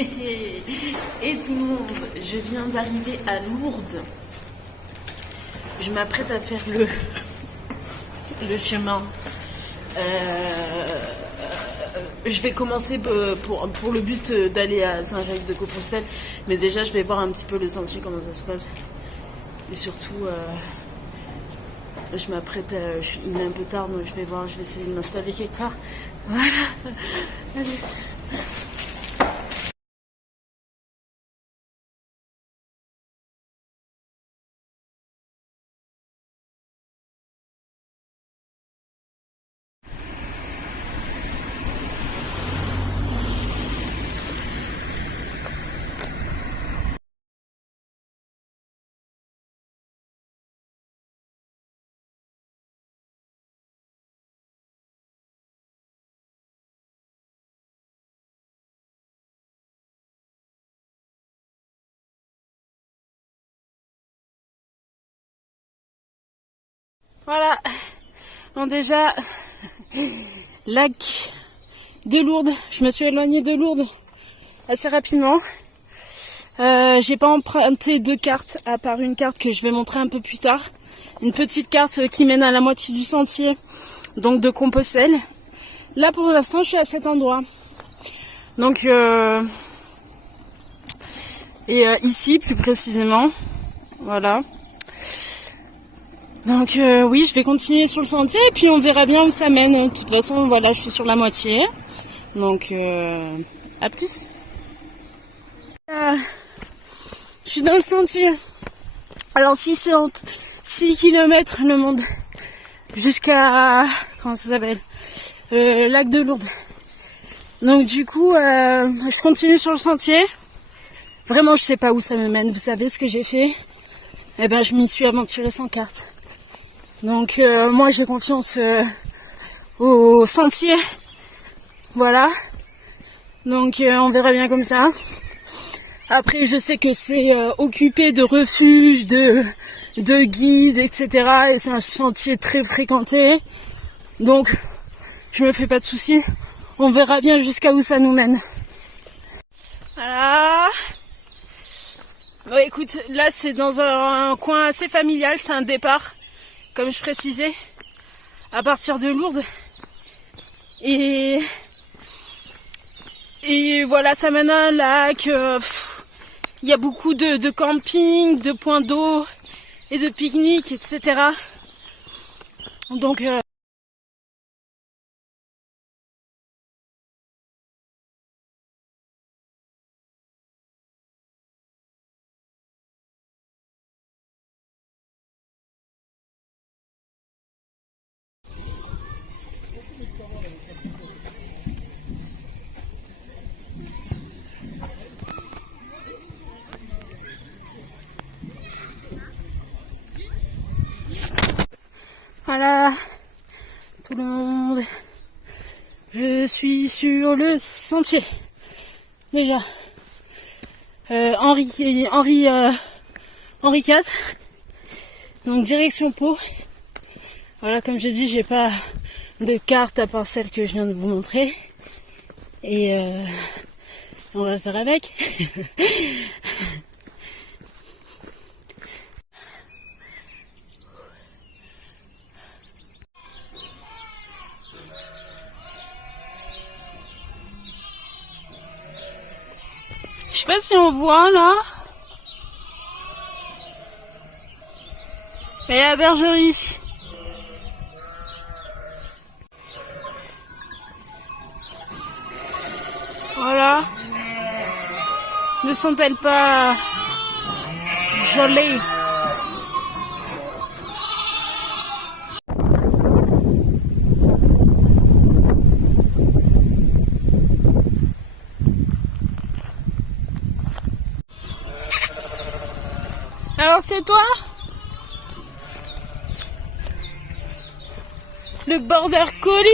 Et tout le monde, je viens d'arriver à Lourdes. Je m'apprête à faire le chemin. Je vais commencer pour le but d'aller à Saint-Jacques-de-Compostelle. Mais déjà, je vais voir un petit peu le sentier, comment ça se passe. Et surtout, je m'apprête, il est un peu tard, donc je vais voir, je vais essayer de m'installer quelque part. Voilà. Allez. Voilà. Bon, déjà, lac de Lourdes. Je me suis éloignée de Lourdes assez rapidement. J'ai pas emprunté de carte, à part une carte que je vais montrer un peu plus tard. Une petite carte qui mène à la moitié du sentier, donc de Compostelle. Là, pour l'instant, je suis à cet endroit. Donc, ici, plus précisément. Voilà. Donc oui, je vais continuer sur le sentier et puis on verra bien où ça mène. De toute façon, voilà, je suis sur la moitié. Donc, à plus. Je suis dans le sentier. Alors, 6 km le monde jusqu'à... Comment ça s'appelle, lac de Lourdes. Donc du coup, je continue sur le sentier. Vraiment, je sais pas où ça me mène. Vous savez ce que j'ai fait? Eh ben, je m'y suis aventurée sans carte. Donc moi j'ai confiance au sentier, voilà. Donc on verra bien comme ça. Après je sais que c'est occupé de refuges, de guides, etc. Et c'est un sentier très fréquenté. Donc je me fais pas de soucis. On verra bien jusqu'à où ça nous mène. Voilà. Bon écoute, là c'est dans un coin assez familial, c'est un départ. Comme je précisais, à partir de Lourdes. Et voilà, ça mène à un lac. Il y a beaucoup de camping, de points d'eau et de pique-nique, etc. Donc voilà, tout le monde. Je suis sur le sentier. Déjà. Henri IV. Donc direction Pau. Voilà, comme je dis, j'ai pas de carte à part celle que je viens de vous montrer. Et on va faire avec. Je sais pas si on voit là. Mais la bergerie. Voilà. Ne sont-elles pas jolies? Alors c'est toi? Le border collie?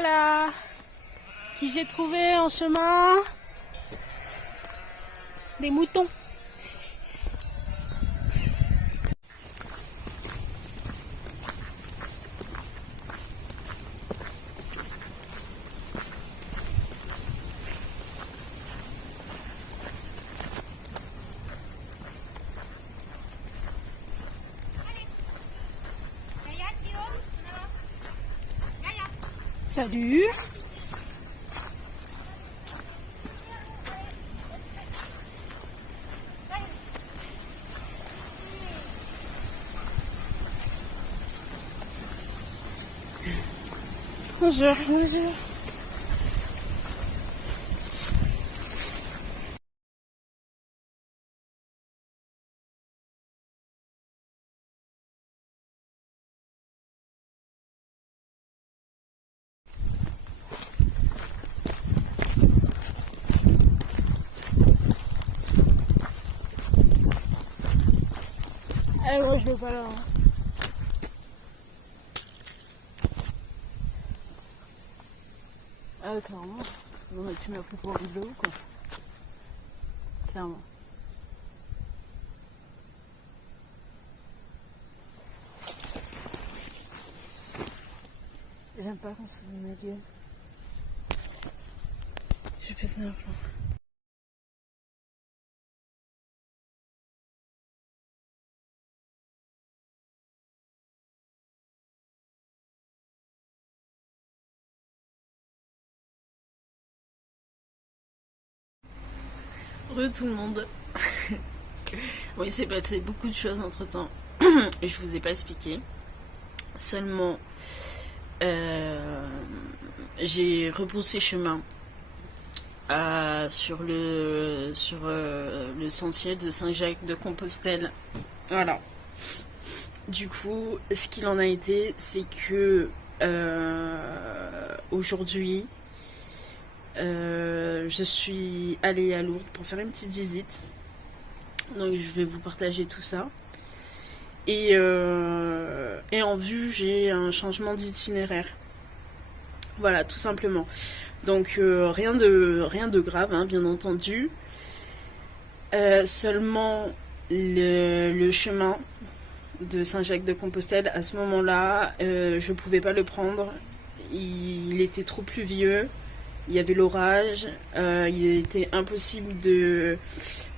Voilà. Qui j'ai trouvé en chemin? Des moutons. Salut. Bonjour, bonjour. Eh moi je vais pas là. Ah clairement. Non mais tu m'as pris pour un vidéo quoi. Clairement. J'aime pas quand ça fait de ma gueule. J'ai pété un plan. Re tout le monde. Bon, il s'est passé beaucoup de choses entre temps. Et je vous ai pas expliqué. Seulement, j'ai rebroussé chemin sur le sentier de Saint-Jacques-de-Compostelle. Voilà. Du coup, ce qu'il en a été, c'est que aujourd'hui, je suis allée à Lourdes pour faire une petite visite. Donc je vais vous partager tout ça. Et en vue, j'ai un changement d'itinéraire. Voilà, tout simplement. Donc rien de grave, hein, bien entendu. Seulement le chemin de Saint-Jacques-de-Compostelle, à ce moment-là, je pouvais pas le prendre. Il était trop pluvieux. Il y avait l'orage, il était impossible de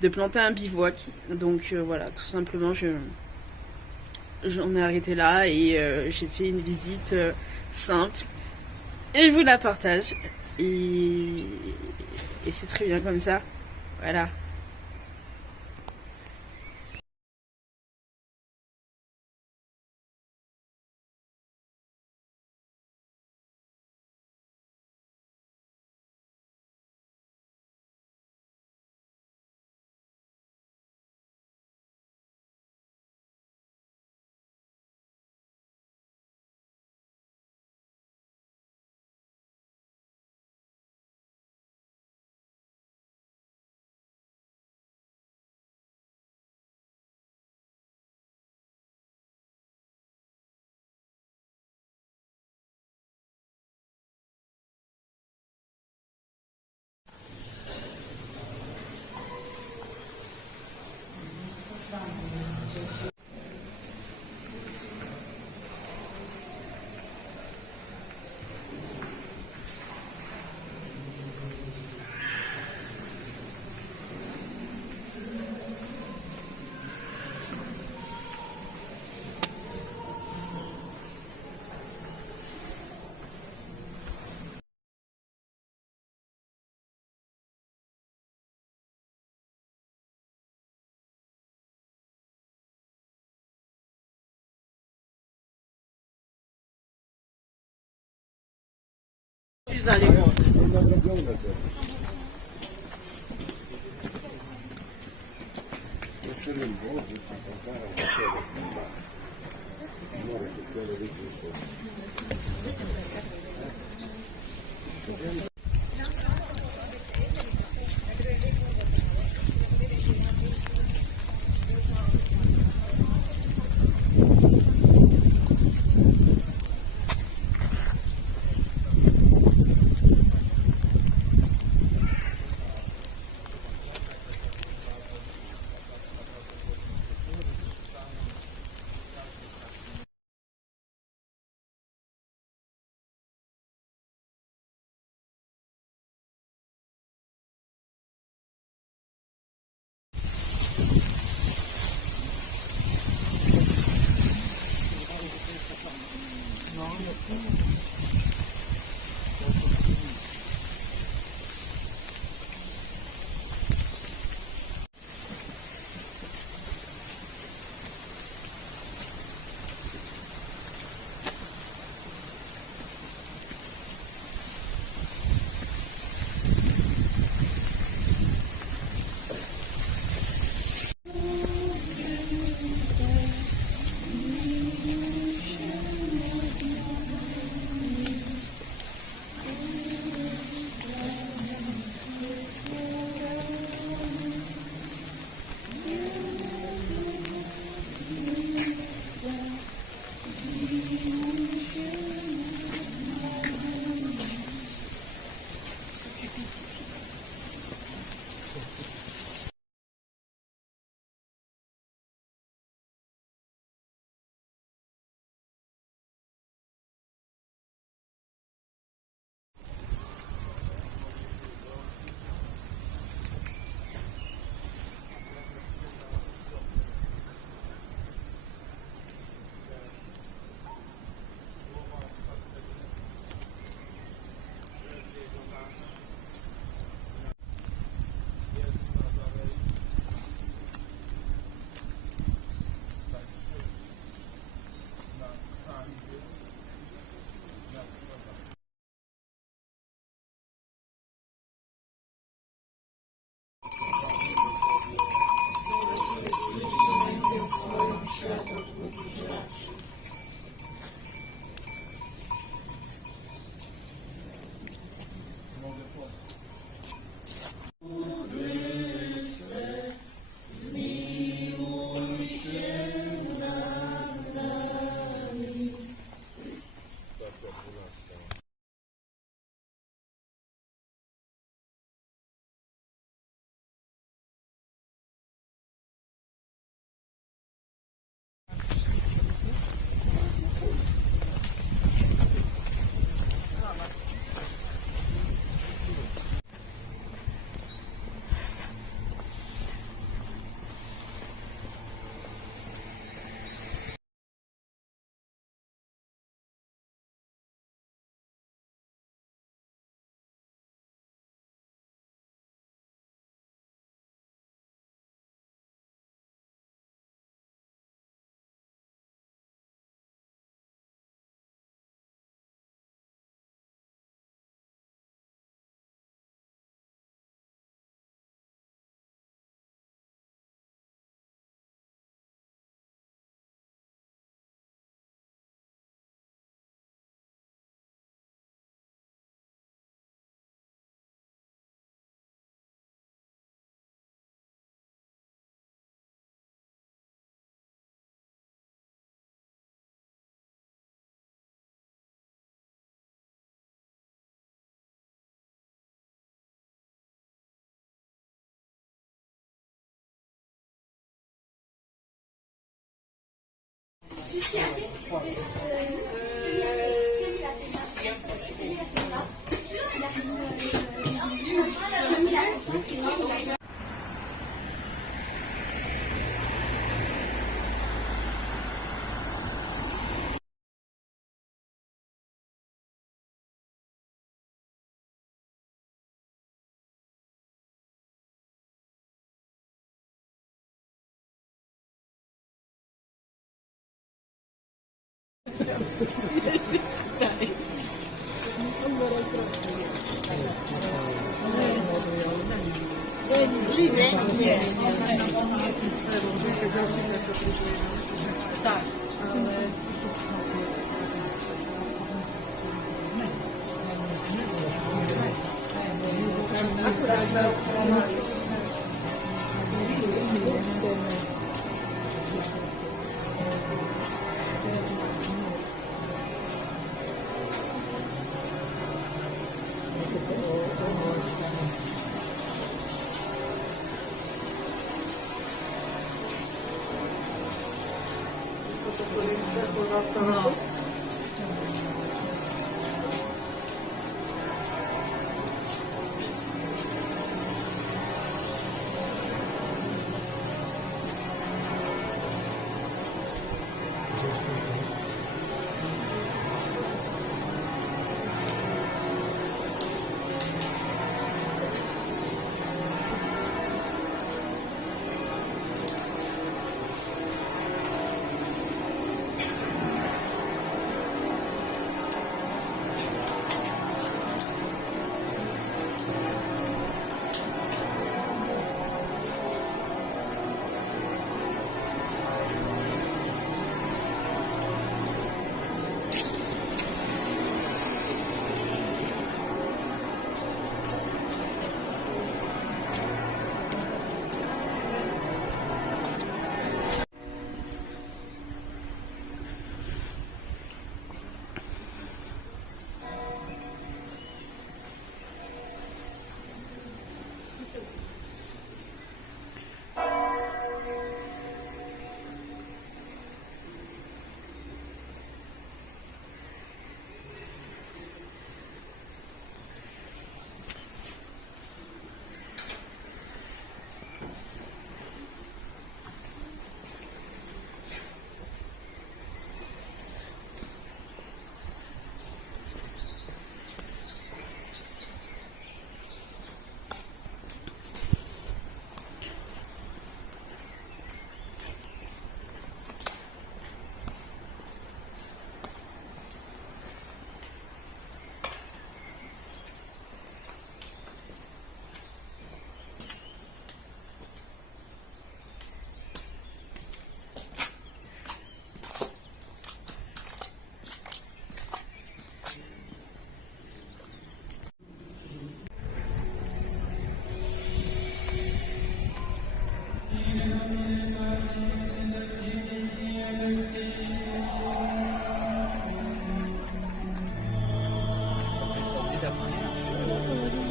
planter un bivouac. Donc voilà, tout simplement, j'en ai arrêté là et j'ai fait une visite simple. Et je vous la partage. Et c'est très bien comme ça. Voilà.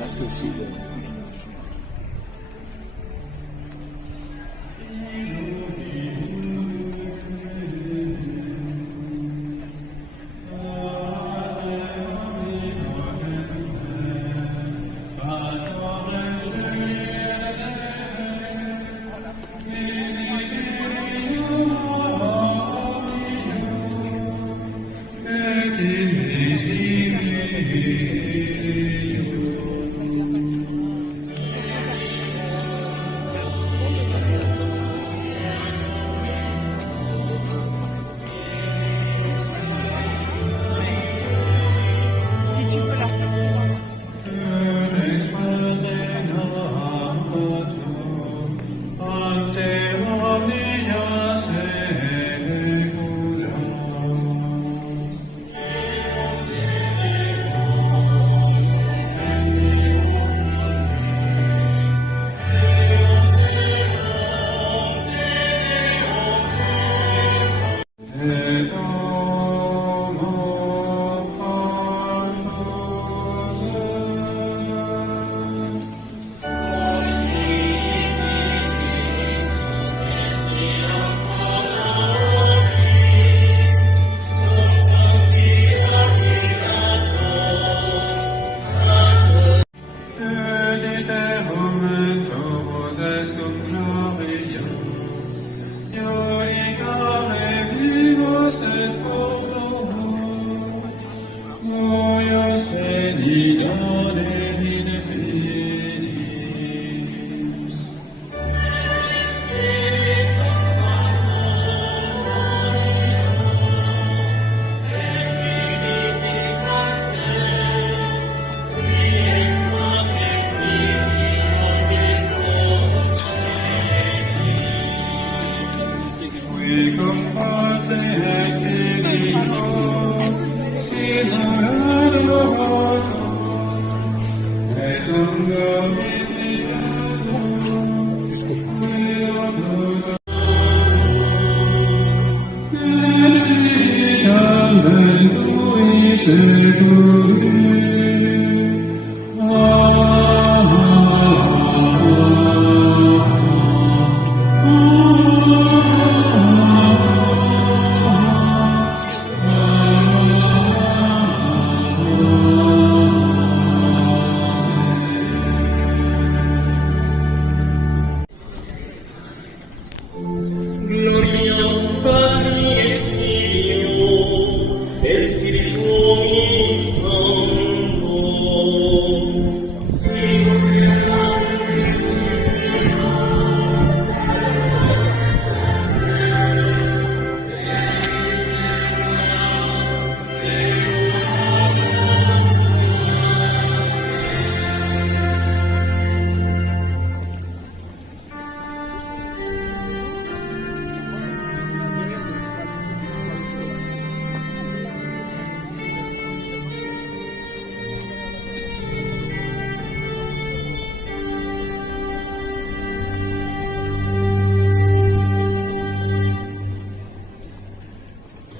Parce que aussi,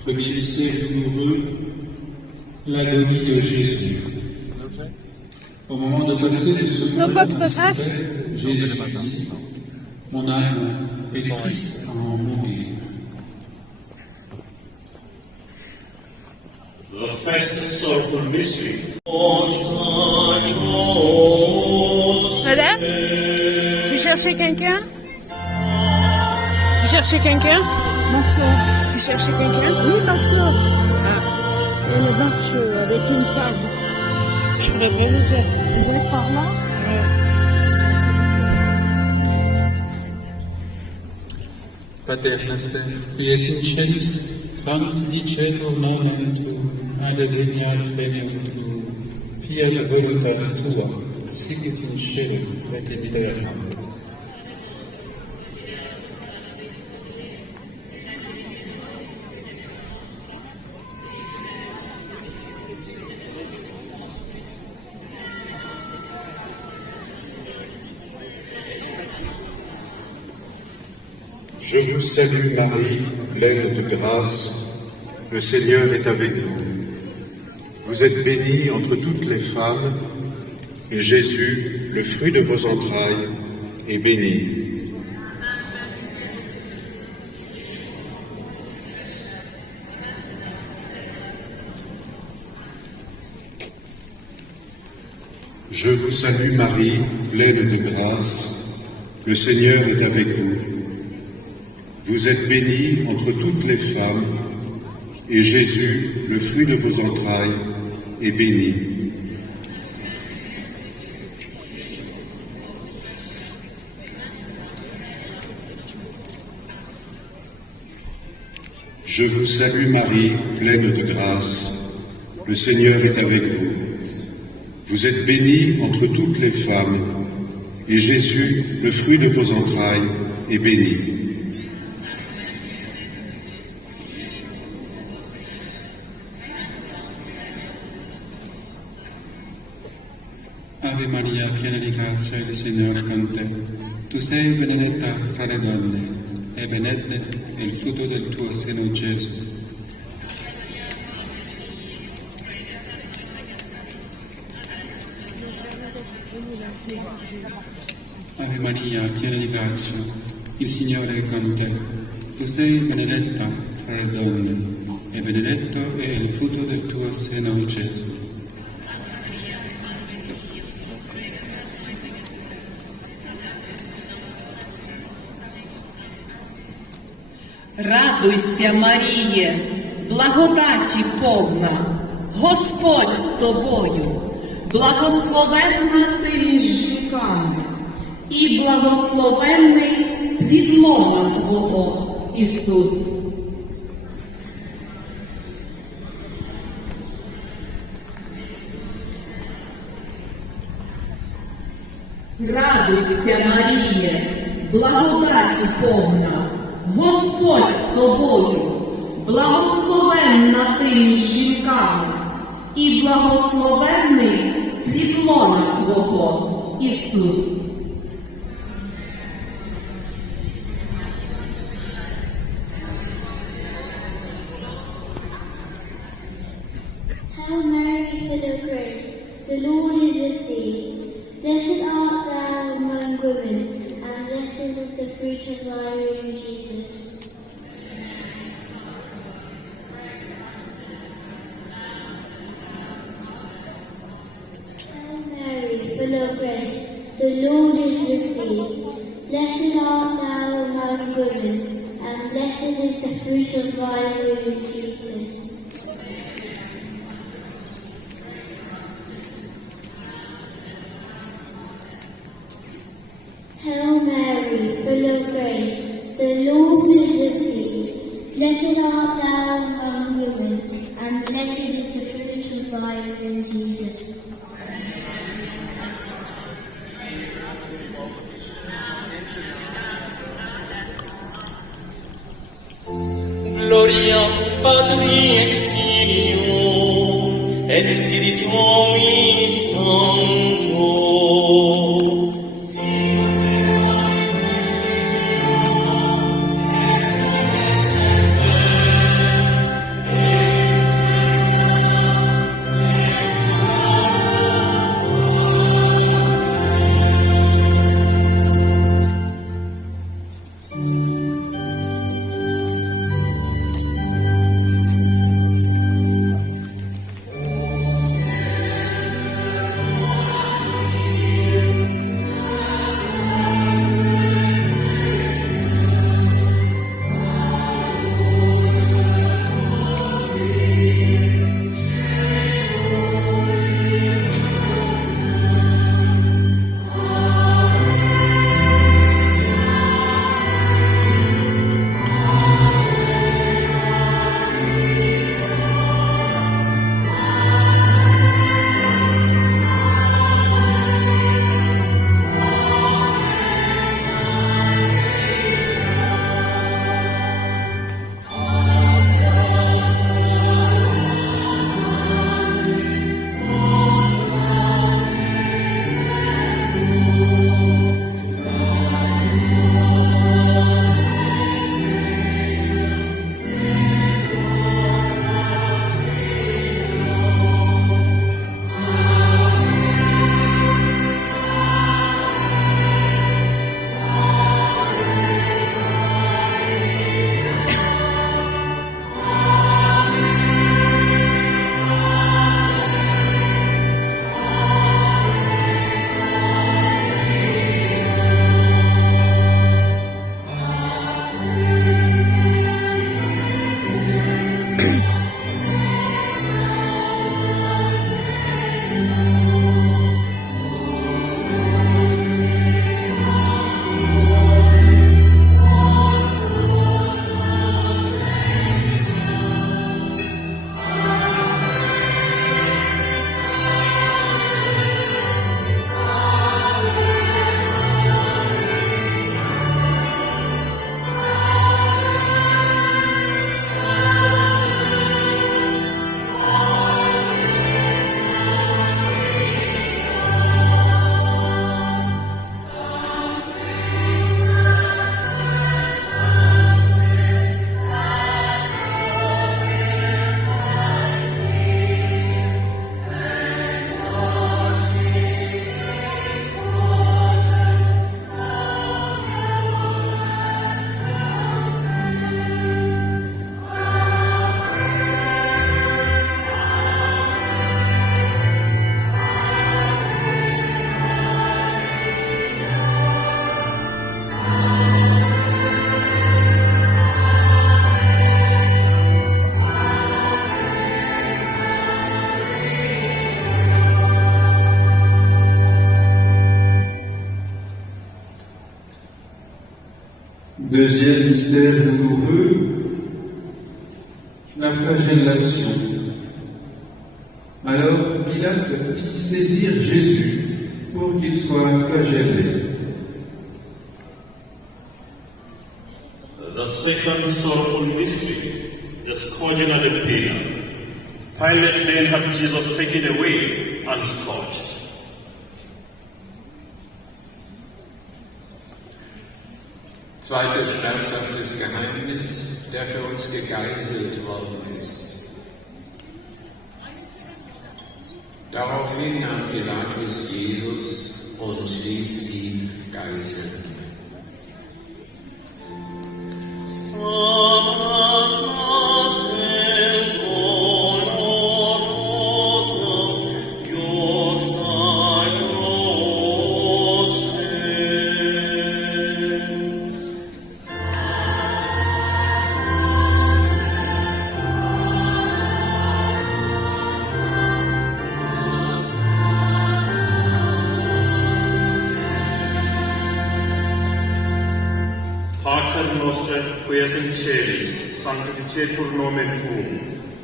Premier mystère douloureux, l'agonie de Jésus. Au moment de passer de ce monde, Jésus dit, mon âme est triste à en mourir. The first sorrowful mystery. Madame, vous cherchez quelqu'un? Vous cherchez quelqu'un? Ma soeur. Vous cherchez quelqu'un? Oui, ma soeur. Elle marche avec une case. Je pourrais pas vous dire. Vous voyez par là? Pater noster, qui es in celis, sanctificetur nomen tuum, adveniat regnum tuum, fiat voluntas tua, sic et in cielo et in terra. Je vous salue Marie, pleine de grâce, le Seigneur est avec vous. Vous êtes bénie entre toutes les femmes, et Jésus, le fruit de vos entrailles, est béni. Je vous salue Marie, pleine de grâce, le Seigneur est avec vous. Vous êtes bénie entre toutes les femmes, et Jésus, le fruit de vos entrailles, est béni. Je vous salue Marie, pleine de grâce, le Seigneur est avec vous. Vous êtes bénie entre toutes les femmes, et Jésus, le fruit de vos entrailles, est béni. Ave Maria, piena di grazia, il Signore è con te. Tu sei benedetta fra le donne, e benedetto è il frutto del tuo seno, Gesù. Ave Maria, piena di grazia, il Signore è con te. Tu sei benedetta fra le donne, e benedetto è il frutto del tuo seno, Gesù. Радуйся, Маріє, благодаті повна, Господь з тобою, Благословенна ти між жінками, і благословенний плід лона Твого, Ісус. Радуйся, Маріє, благодаті повна, Господь з тобою, благословенна ти між жінками, і благословенний плід лона Твого, Ісус. Hail Mary, full of grace, the Lord is with thee. Blessed art thou among women, and blessed is the fruit of thy womb, Jesus. Hail Mary, full of grace, the Lord is with thee. Blessed art thou among women, and blessed is the fruit of thy womb, Jesus. Hail Mary, full of grace, the Lord is with thee. Blessed art thou among women, and blessed is the fruit of thy womb, Jesus. Gloria Patri et Filio et Spiritui Sancto. Deuxième mystère douloureux, la flagellation. Alors Pilate fit saisir Jésus pour qu'il soit flagellé. The second sorrowful mystery, the scourging of the pillar. Pilate then had Jesus taken away and scourged. Zweites schmerzhaftes Geheimnis, der für uns gegeißelt worden ist. Daraufhin nahm Pilatus Jesus und ließ ihn geißeln. Pater noster, qui es in celis, sanctificetur nomen tuum,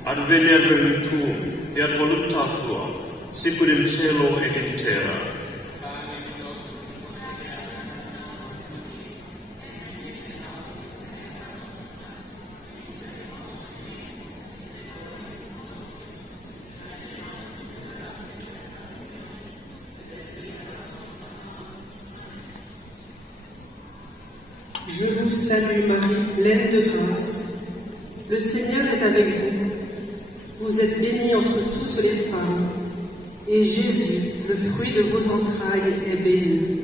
adveniat tuum, et voluntas tua, sicur in cielo et in terra. Je vous salue Marie, pleine de grâce. Le Seigneur est avec vous. Vous êtes bénie entre toutes les femmes, et Jésus, le fruit de vos entrailles, est béni.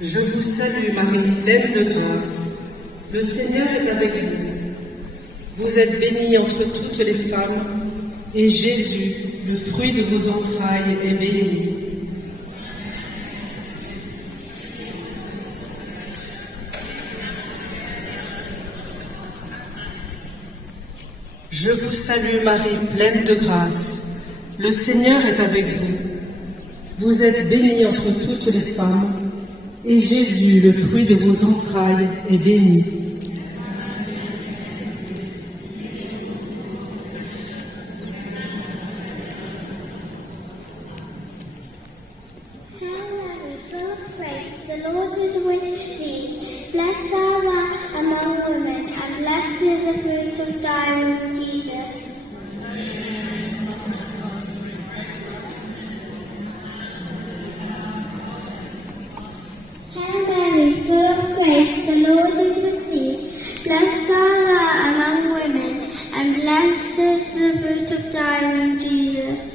Je vous salue Marie, pleine de grâce. Le Seigneur est avec vous. Vous êtes bénie entre toutes les femmes, et Jésus, le fruit de vos entrailles, est béni. Je vous salue Marie, pleine de grâce. Le Seigneur est avec vous. Vous êtes bénie entre toutes les femmes, et Jésus, le fruit de vos entrailles, est béni. The Lord is with thee. Blessed thou art among women, and blessed is the fruit of thy womb, Jesus. Hail Mary, full of grace, the Lord is with thee. Blessed thou art among women, and blessed is the fruit of thy womb, Jesus.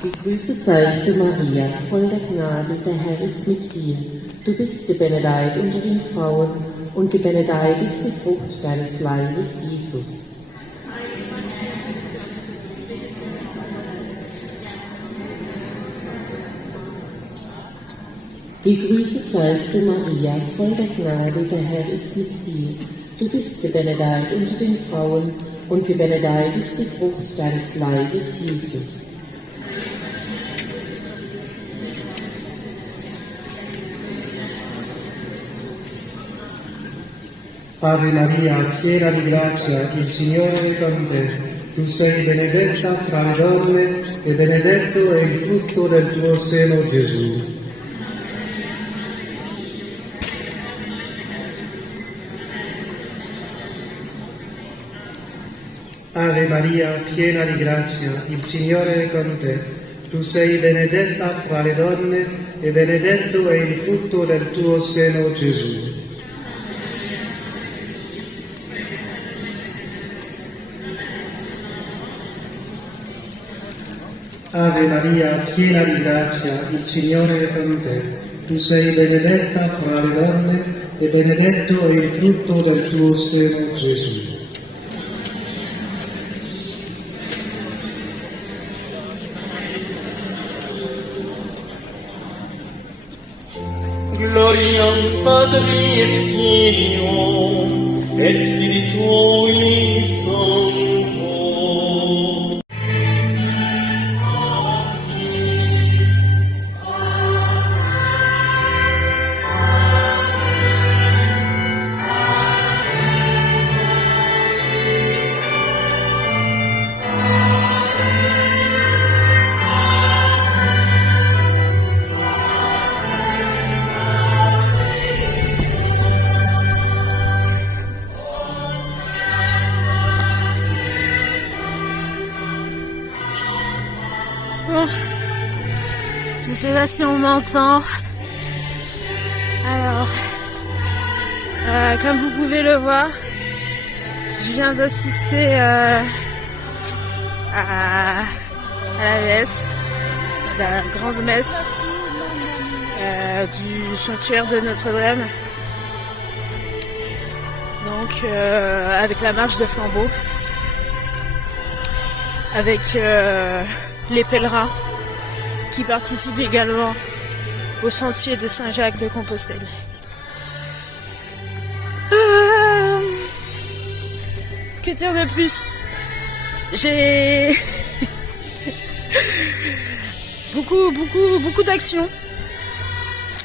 Gegrüßet seist du, Maria, voll der Gnade, der Herr ist mit dir. Du bist gebenedeit unter den Frauen, und gebenedeit ist die Frucht deines Leibes, Jesus. Gegrüßet seist du, Maria, voll der Gnade, der Herr ist mit dir. Du bist gebenedeit unter den Frauen, und gebenedeit ist die Frucht deines Leibes, Jesus. Ave Maria, piena di grazia, il Signore è con te. Tu sei benedetta fra le donne e benedetto è il frutto del tuo seno, Gesù. Ave Maria, piena di grazia, il Signore è con te. Tu sei benedetta fra le donne e benedetto è il frutto del tuo seno, Gesù. Ave Maria, piena di grazia, il Signore è con te. Tu sei benedetta fra le donne e benedetto è il frutto del tuo seno, Gesù. Gloria Patri et Filio et Spiritui Sancto. Bon, je sais pas si on m'entend. Alors, comme vous pouvez le voir, je viens d'assister à la messe, à la grande messe du sanctuaire de Notre-Dame. Donc, avec la marche de flambeau, avec les pèlerins qui participent également au sentier de Saint-Jacques de Compostelle. Que dire de plus? J'ai beaucoup d'actions.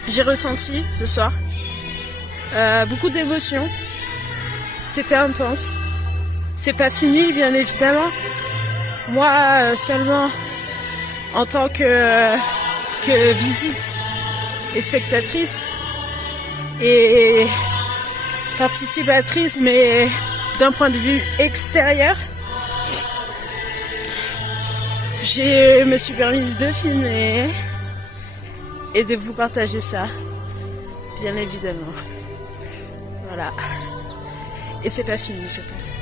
J'ai ressenti ce soir beaucoup d'émotions. C'était intense. C'est pas fini, bien évidemment. Moi seulement en tant que visite et spectatrice et participatrice, mais d'un point de vue extérieur, je me suis permise de filmer et de vous partager ça, bien évidemment. Voilà. Et c'est pas fini, je pense.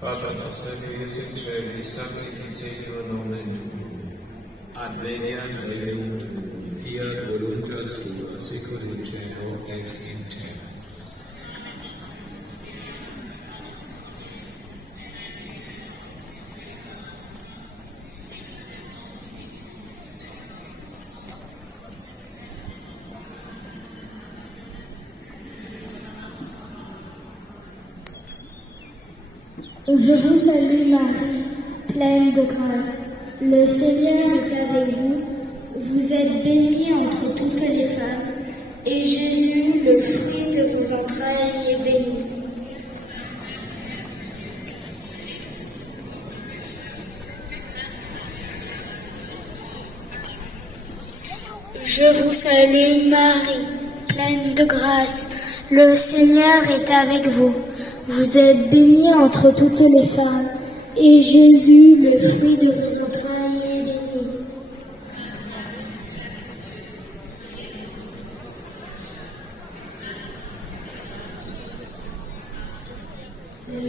Pater noster qui es in caeli, sanctificetur nomen tuum. Adveniat regnum tuum, fiat voluntas tua, sicut in cielo et in terra. Je vous salue Marie, pleine de grâce. Le Seigneur est avec vous. Vous êtes bénie entre toutes les femmes, et Jésus, le fruit de vos entrailles, est béni. Je vous salue Marie, pleine de grâce. Le Seigneur est avec vous. Vous êtes bénie entre toutes les femmes, et Jésus, le fruit de vos entrailles, est béni.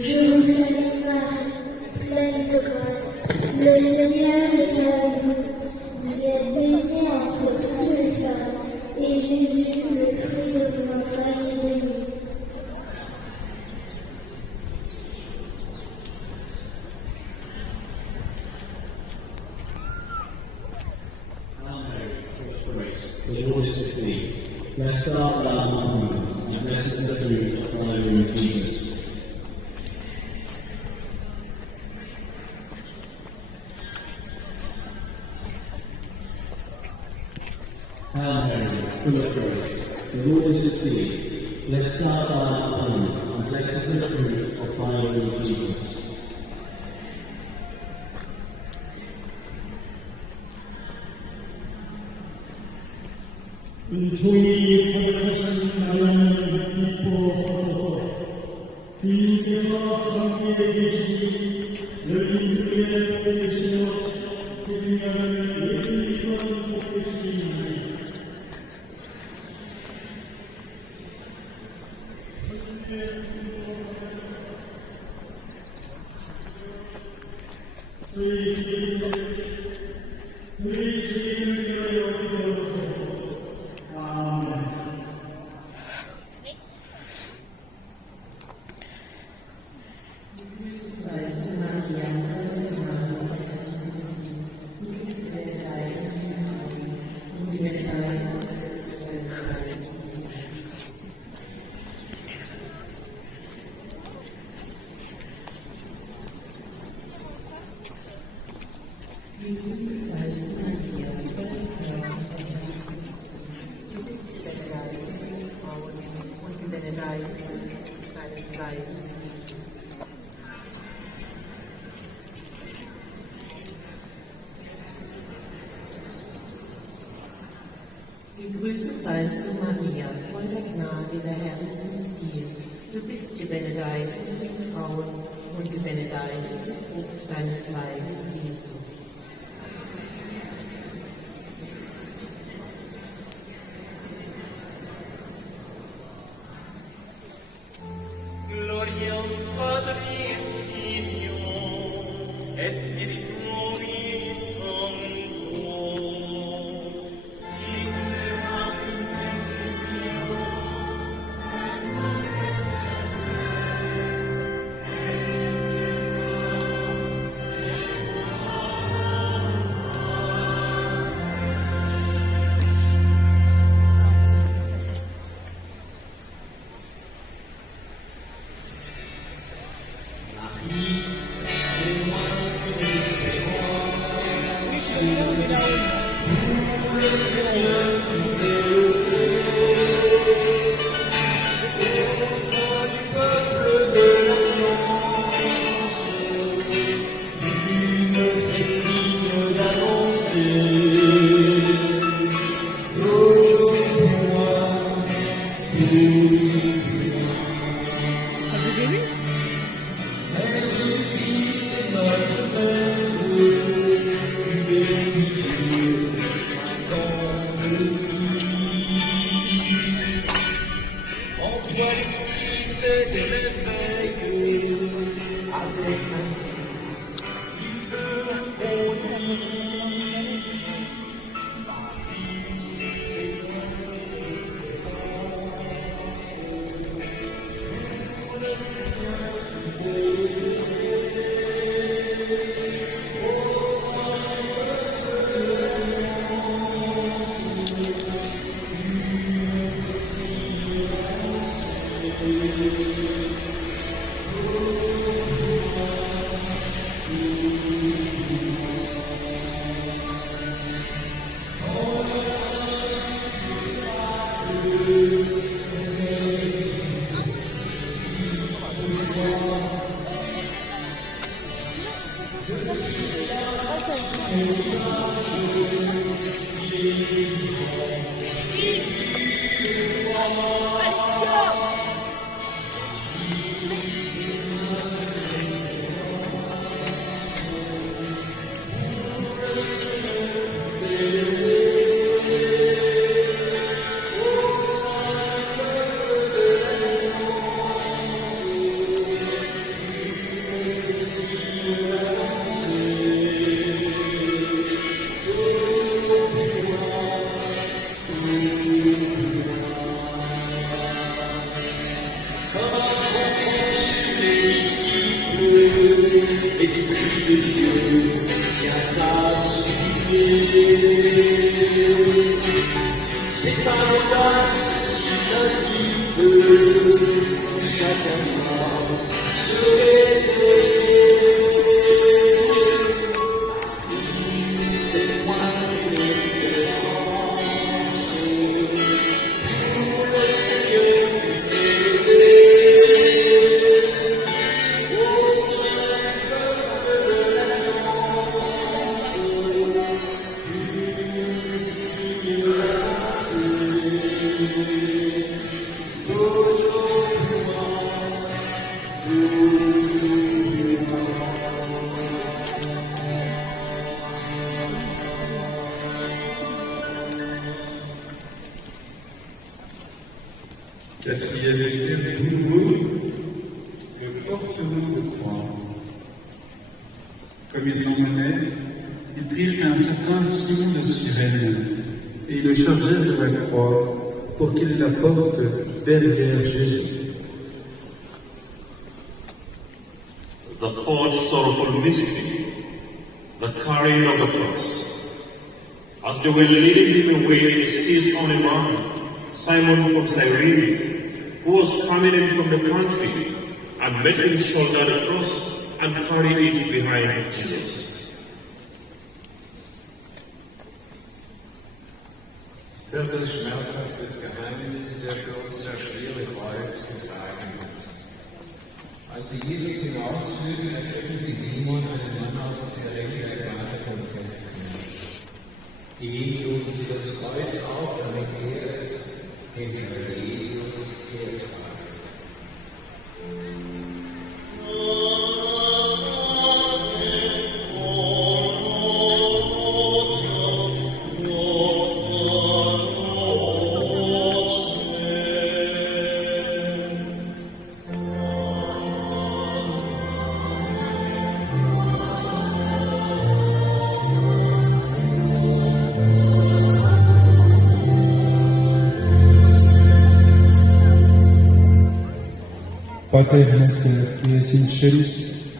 Je vous salue Marie, pleine de grâce. Le Seigneur est avec vous. Vous êtes bénie entre toutes les femmes, et Jésus, le fruit de vos entrailles, est béni. The Lord is with thee. Blessed art thou among women, and blessed is the fruit of thy womb, Jesus. Hail Mary, full of grace, the Lord is with thee. Blessed art thou among women, and blessed is the fruit of thy womb, Jesus. 은총이 가득하신 나라는 기뻐하소서. 주님께서 함께 계시니 여기 중에 계시며 세상을 예수님과 복되시니 Gegrüßet seist du, Maria, voll der Gnade, der Herr ist mit dir. Du bist gebenedeit unter den Frauen und gebenedeit ist die Frucht deines Leibes, Jesus. Gloria al Padre et Filio et Spiritui Sancto. Quatrième esprit nouveau, que porteront de croix. Comme il l'emmenait, ils prirent un certain Simon de Cyrène, et ils le chargèrent de la croix pour qu'il la porte derrière Jésus. The fourth sorrowful mystery, the carrying of the cross. As they were leading him away, they seized on a man, Simon from Cyrene, who was coming in from the country, and made him shoulder the cross and carry it behind Jesus. Viertes schmerzhaftes Geheimnis, der für uns das schwere Kreuz getragen hat. Als sie Jesus hinausführten, erkennen sie Simon, einen Mann aus Cyrene, der gerade vom Feld kam. Ihm luden sie das Kreuz auf, damit er es hinter Jesus hertragt. Pater noster, qui es in celis,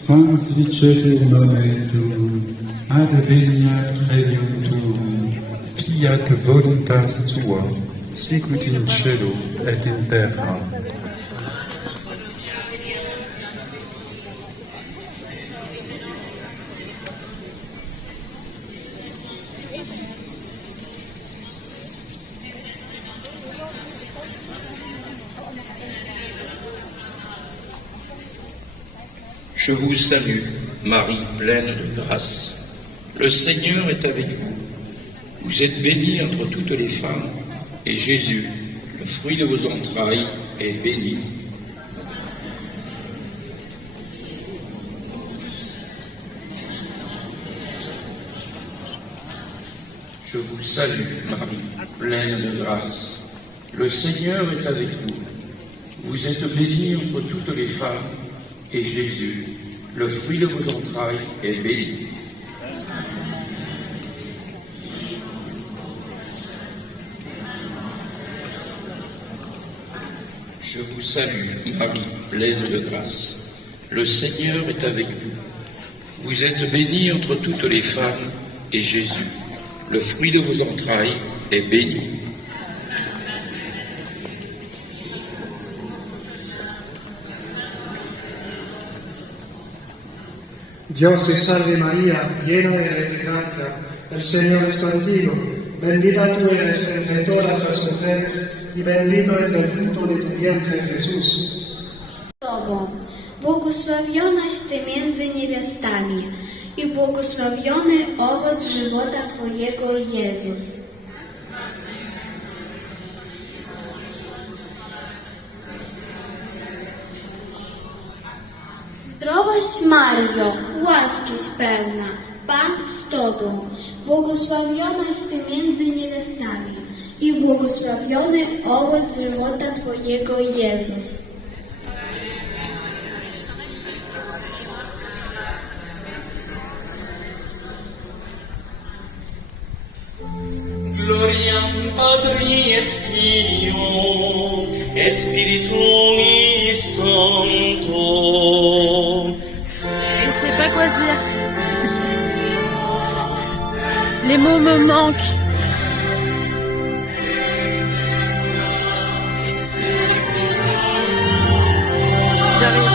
sanctificetur nomen tuum, adveniat regnum tuum, fiat voluntas tua, sicut in cielo et in terra. Je vous salue, Marie pleine de grâce. Le Seigneur est avec vous. Vous êtes bénie entre toutes les femmes, et Jésus, le fruit de vos entrailles, est béni. Je vous salue, Marie pleine de grâce. Le Seigneur est avec vous. Vous êtes bénie entre toutes les femmes, et Jésus, le fruit de vos entrailles, est béni. Je vous salue, Marie, pleine de grâce. Le Seigneur est avec vous. Vous êtes bénie entre toutes les femmes, et Jésus, le fruit de vos entrailles, est béni. Dios te salve María, llena eres de gracia, el Señor es contigo, bendita tú eres entre todas las mujeres, y bendito es el fruto de tu vientre Jesús. Tobą, błogosławionaś Ty między niewiastami i błogosławiony owoc żywota Twojego, Jezus. Zdrowaś Maryjo, łaski pełna, Pan z Tobą, błogosławionaś Ty między niewiastami i błogosławiony owoc żywota Twojego, Jezus. Gloria Patri et Filio et Spiritui Sancto. Je sais pas quoi dire. Les mots me manquent. J'arrive.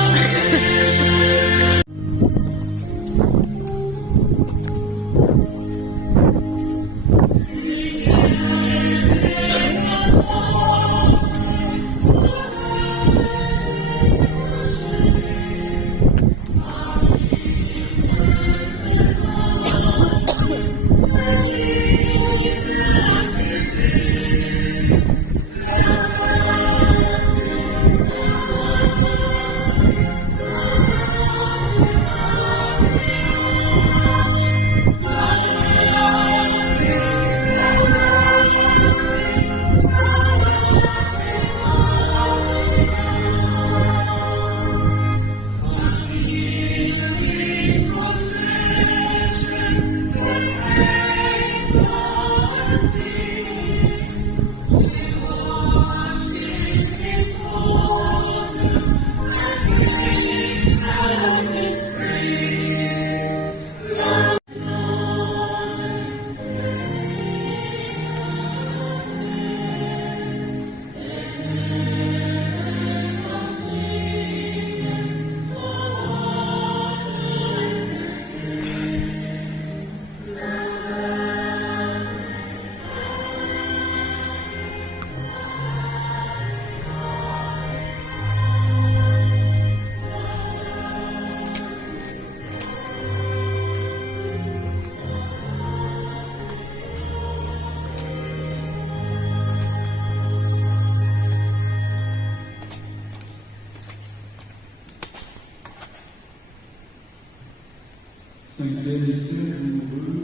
Cinquième mystère douloureux,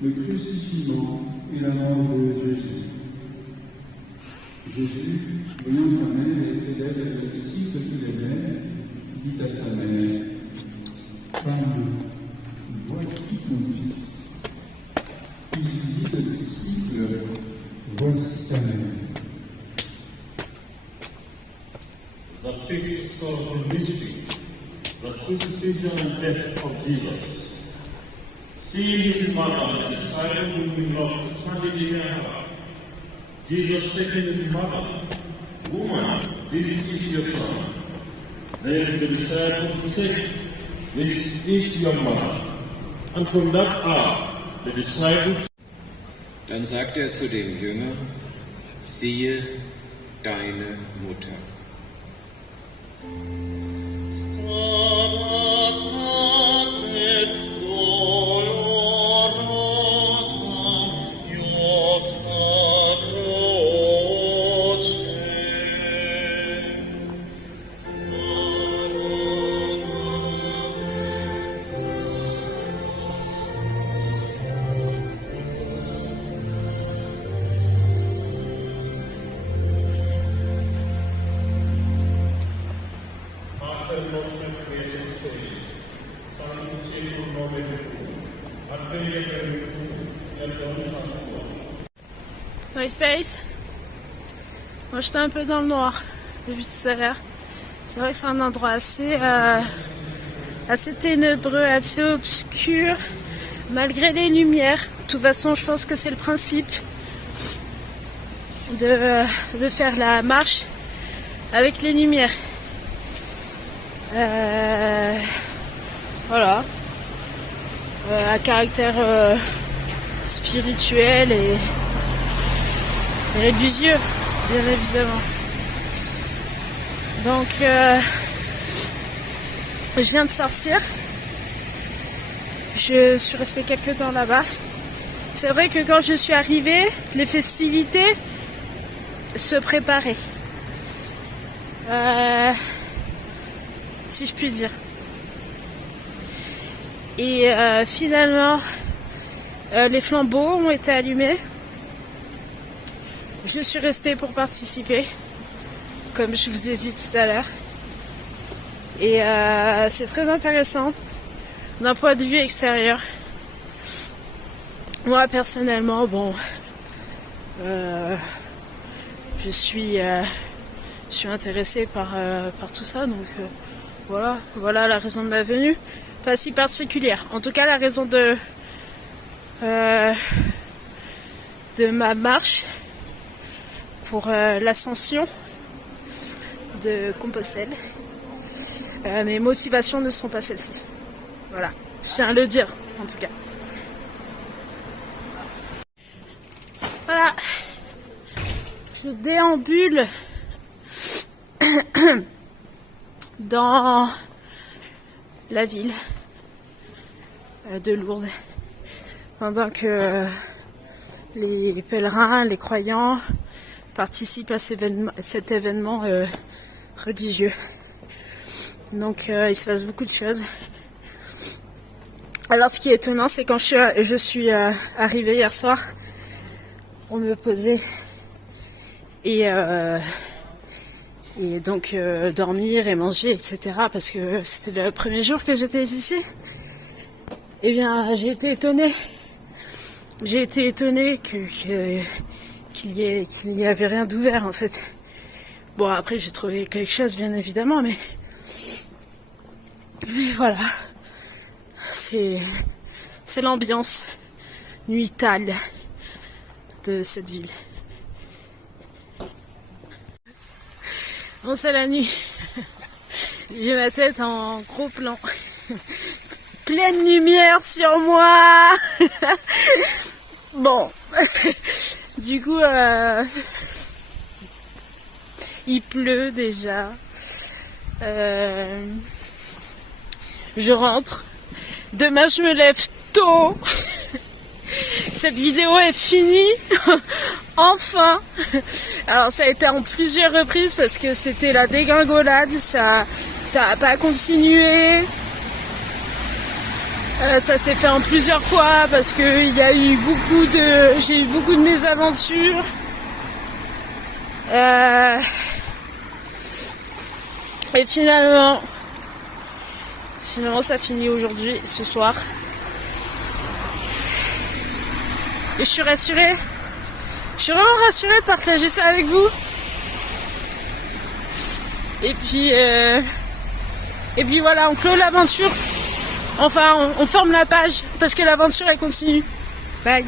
le crucifixion et la mort de Jésus. Jésus, voyant sa mère et fidèle et le disciple qu'il aimait, dit à sa mère, Femme, voici ton fils. Puis il dit au disciple, voici ta mère. The fifth sorrowful mystery, the crucifixion and death of Jesus. Seeing his mother and the silent whom he loved standing in her heart, Jesus said to his mother, Woman, this is your son. Then the disciple said, This is your mother. And from that hour, the disciple. Dann sagte er zu dem Jünger, siehe deine Mutter. My face. Moi j'étais un peu dans le noir depuis tout à l'heure. C'est vrai que c'est un endroit assez ténébreux, assez obscur, malgré les lumières. De toute façon, je pense que c'est le principe de faire la marche avec les lumières. Voilà. À caractère spirituel et religieux, bien évidemment. Donc, je viens de sortir. Je suis restée quelques temps là-bas. C'est vrai que quand je suis arrivée, les festivités se préparaient. Si je puis dire. Et finalement, les flambeaux ont été allumés. Je suis restée pour participer, comme je vous ai dit tout à l'heure. Et c'est très intéressant d'un point de vue extérieur. Moi personnellement, bon, je suis intéressée par tout ça, donc voilà la raison de ma venue. Pas si particulière. En tout cas, la raison de ma marche pour l'ascension de Compostelle. Mes motivations ne sont pas celles-ci. Voilà, je tiens à le dire, en tout cas. Voilà, je déambule dans la ville de Lourdes pendant que les pèlerins, les croyants participent à cet événement religieux. Donc il se passe beaucoup de choses. Alors ce qui est étonnant, c'est quand je suis arrivée hier soir pour me poser et donc dormir et manger, etc. parce que c'était le premier jour que j'étais ici. Eh bien, j'ai été étonnée j'ai été étonnée qu'il y avait rien d'ouvert en fait. Bon, après j'ai trouvé quelque chose bien évidemment, mais voilà, c'est l'ambiance nuitale de cette ville. Bon, c'est la nuit. J'ai ma tête en gros plan. Pleine lumière sur moi. Bon. Du coup, il pleut déjà. Je rentre. Demain, je me lève tôt. Cette vidéo est finie. Enfin. Alors, ça a été en plusieurs reprises parce que c'était la dégringolade. Ça a pas continué. Ça s'est fait en plusieurs fois parce que il y a eu j'ai eu beaucoup de mésaventures. Et finalement ça finit aujourd'hui, ce soir. Et je suis rassurée. Je suis vraiment rassurée de partager ça avec vous. Et puis voilà, on clôt l'aventure. Enfin, on ferme la page parce que l'aventure elle continue. Bye.